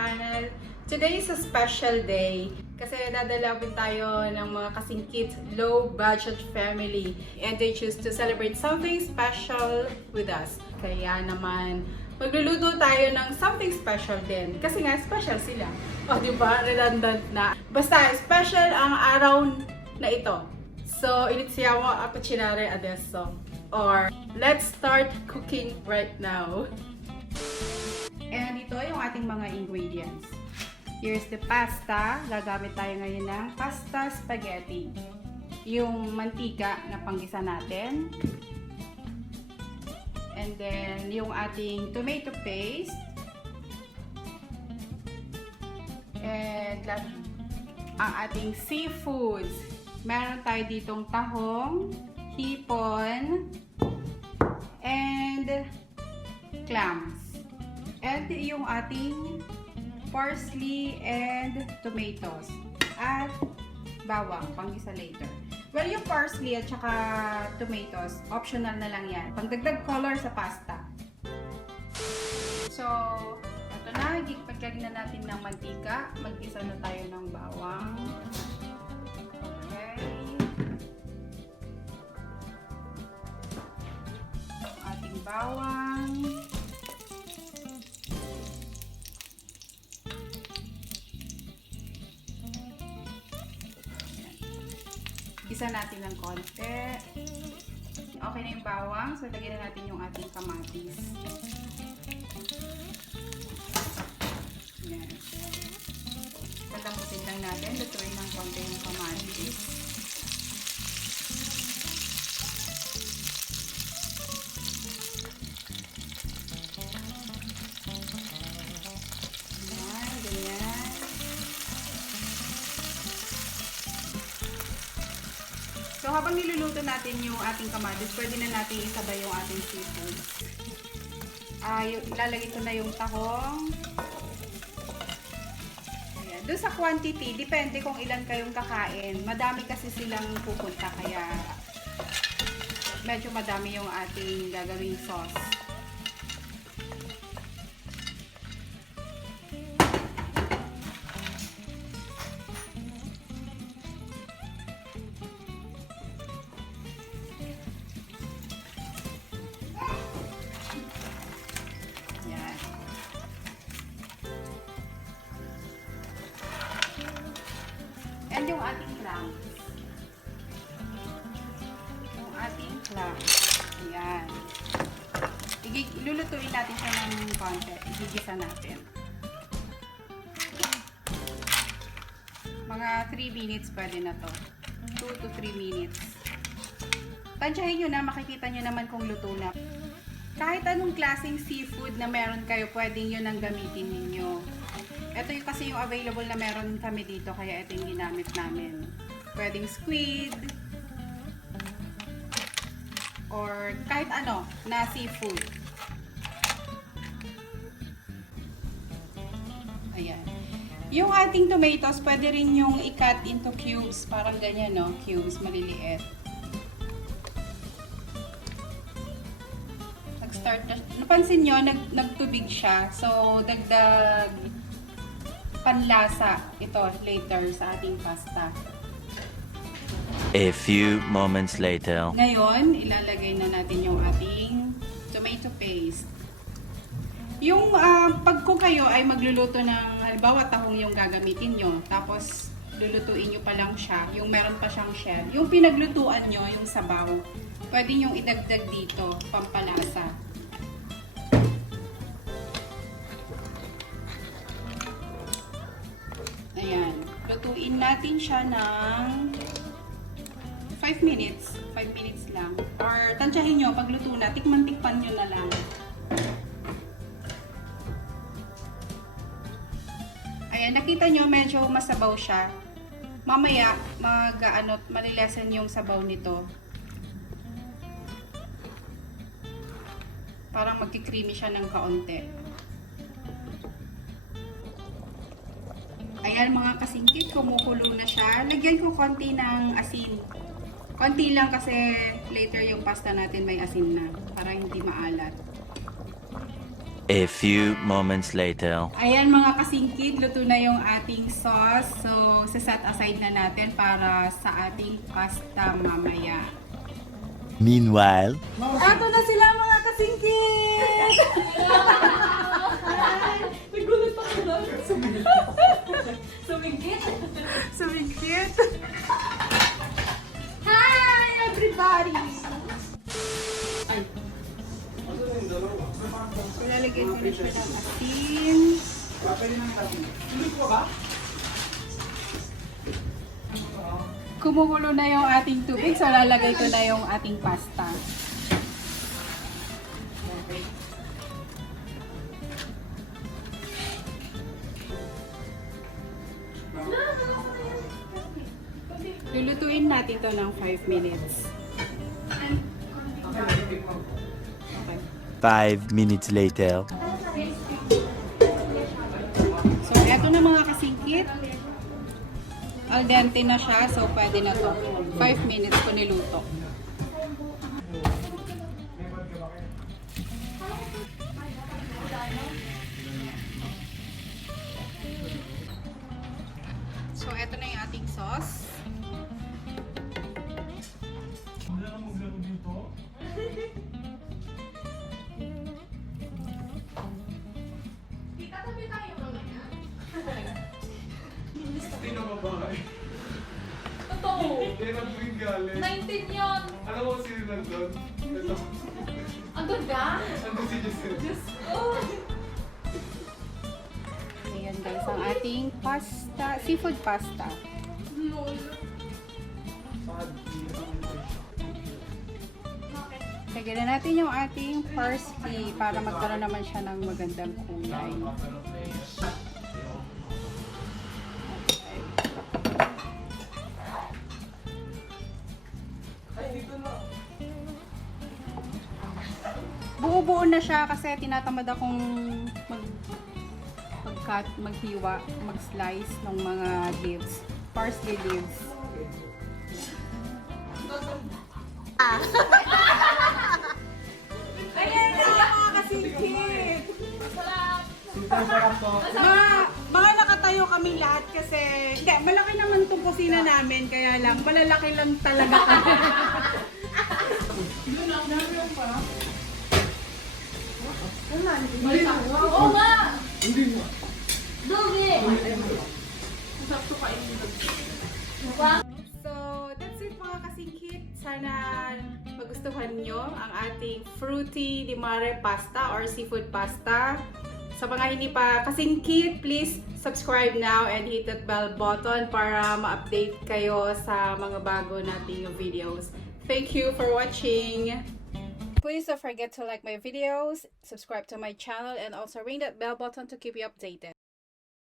channel. Today is a special day kasi dadalawin tayo ng mga kasingkit low budget family and they choose to celebrate something special with us. Kaya naman magluluto tayo ng something special din kasi nga special sila. O diba? Redundant na. Basta special ang araw na ito. So iniziamo a cucinare adesso. Or let's start cooking right now. And ito yung ating mga ingredients. Here's the pasta. Gagamit tayo ngayon ng pasta spaghetti. Yung mantika na panggisa natin. And then yung ating tomato paste. And ang ating seafoods. Meron tayo ditong tahong, hipon, and clams. And yung ating parsley and tomatoes. At bawang, panggisa later. Well, yung parsley at saka tomatoes, optional na lang yan. Pangdagdag color sa pasta. So, ito na. Pagkagin na natin ng mantika. Mag-isa na tayo ng bawang. Bawang. Isa natin ng konti. Okay na yung bawang. So, lagyan na natin yung ating kamatis. Yan. Palambutin lang natin. Lutuin ng konti yung kamatis. So, habang niluluto natin yung ating kamatis, pwede na natin isabay yung ating seafood. Ilalagay ko na yung tahong. Ayan. Doon sa quantity, depende kung ilan kayong kakain. Madami kasi silang pupunta, kaya medyo madami yung ating gagawing sauce. And yung ating clams. Yung ating clams. Ayan. Ilulutuin natin siya ng konti. Igigisa natin. Mga 3 minutes pwede na to. 2 to 3 minutes. Tansyahin nyo na, makikita nyo naman kung luto na. Kahit anong klaseng seafood na meron kayo, pwedeng yun ang gamitin ninyo. Ito yung kasi yung available na meron kami dito, kaya ito yung ginamit namin. Pwedeng squid, or kahit ano na seafood. Ayan. Yung ating tomatoes, pwede rin yung i-cut into cubes, parang ganyan, no? Cubes, maliliit. Nag-start na, napansin nyo, nagtubig siya. So, dagdag panlasa ito later sa ating pasta. A few moments later. Ngayon, ilalagay na natin yung ating tomato paste. Yung pag kung kayo ay magluluto ng halimbawa tahong yung gagamitin nyo, tapos lulutuin nyo pa lang siya, yung meron pa siyang shell, yung pinaglutuan nyo, yung sabaw, pwede nyo idagdag dito, pampalasa. Ayan. Lutuin natin siya ng 5 minutes. 5 minutes lang. Or tansyahin nyo, pag luto na, tikman-tikpan nyo na lang. Ayan, nakita nyo, medyo masabaw siya. Mamaya, malilesen yung sabaw nito. Parang magki-creamy siya ng kaunti. Ayan mga kasingkit, kumukulo na siya. Lagyan ko konti ng asin. Konti lang kasi later yung pasta natin may asin na. Para hindi maalat. A few moments later. Ayan mga kasingkit, luto na yung ating sauce. So, set aside na natin para sa ating pasta mamaya. Meanwhile, Eto na sila mga kasingkit! Nagulat ako na. Sumingkit? Sumingkit? Hi everybody! Ay. Ilalagay ko na siya ng asin. Kumukulo na yung ating tubig, so lalagay ko na yung ating pasta. Lulutuin natin to ng 5 minutes. Okay. 5 minutes later. So, eto na mga kasingkit. Al dente na siya, so pwede na to. 5 minutes ko niluto. So, eto na yung ating sauce. Totoo. Kaya nag-bring galing. 19 yun. Alam mo sino nandun? Ito. Ang ganda. Nandun si Giselle. Diyos ko. Ayan guys, ang ating pasta, seafood pasta. Lol. Lagyan na natin yung ating parsley para magkaroon naman siya ng magandang kulay. Buo-buo na siya kasi tinatamad akong mag-cut, maghiwa, mag-slice ng mga leaves, parsley leaves. Ayan na mga kasingkit! Mga nakatayo kami lahat kasi, hindi, malaki naman itong kusina namin, kaya lang, malalaki lang talaga kami. Oo nga. Hindi mo. Doge. So, that's it mga kasingkit. Sana magustuhan nyo ang ating frutti di mare pasta or seafood pasta. Sa mga hindi pa kasingkit, please subscribe now and hit that bell button para ma-update kayo sa mga bago nating videos. Thank you for watching! Please don't forget to like my videos, subscribe to my channel, and also ring that bell button to keep you updated.